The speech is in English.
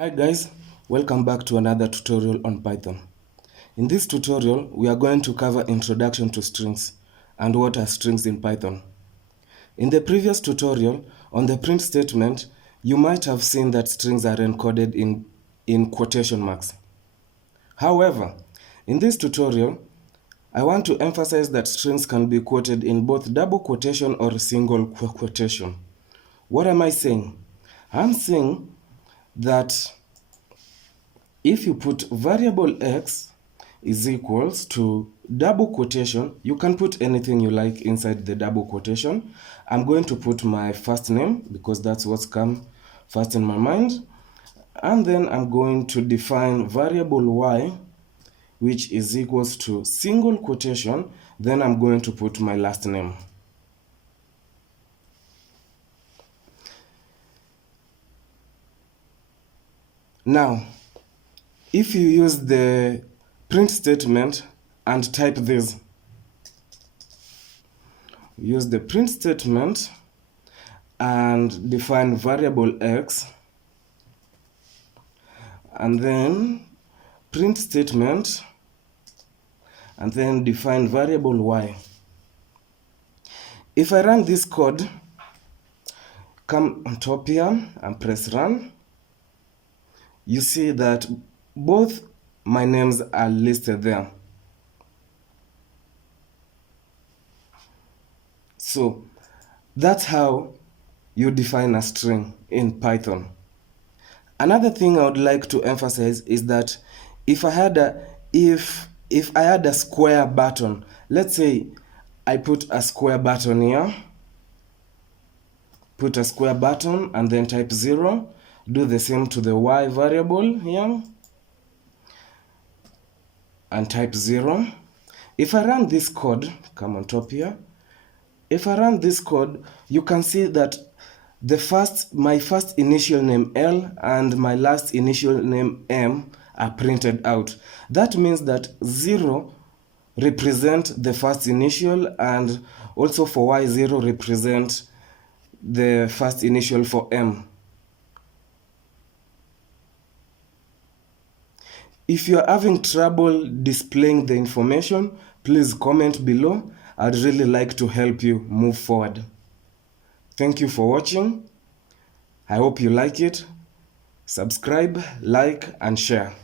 Hi guys, welcome back to another tutorial on Python. In this tutorial, we are going to cover introduction to strings and what are strings in Python. In the previous tutorial on the print statement, you might have seen that strings are encoded in quotation marks. However, in this tutorial, I want to emphasize that strings can be quoted in both double quotation or single quotation. What am I saying? I'm saying that if you put variable x is equals to double quotation, you can put anything you like inside the double quotation. I'm going to put my first name because that's what's come first in my mind. And then I'm going to define variable y, which is equals to single quotation. Then I'm going to put my last name. Now, if you use the print statement and type this, use the print statement and define variable x, and then print statement, and then define variable y. If I run this code, come on top here and press run, you see that both my names are listed there. So that's how you define a string in Python. Another thing I would like to emphasize is that if I had a square button, let's say I put a square button here, put a square button and then type 0, do the same to the y variable here and type 0. If I run this code, come on top here, if I run this code, you can see that my first initial name L and my last initial name M are printed out. That means that 0 represent the first initial, and also for Y 0 represent the first initial for M. If you're having trouble displaying the information, please comment below. I'd really like to help you move forward. Thank you for watching. I hope you like it. Subscribe, like, and share.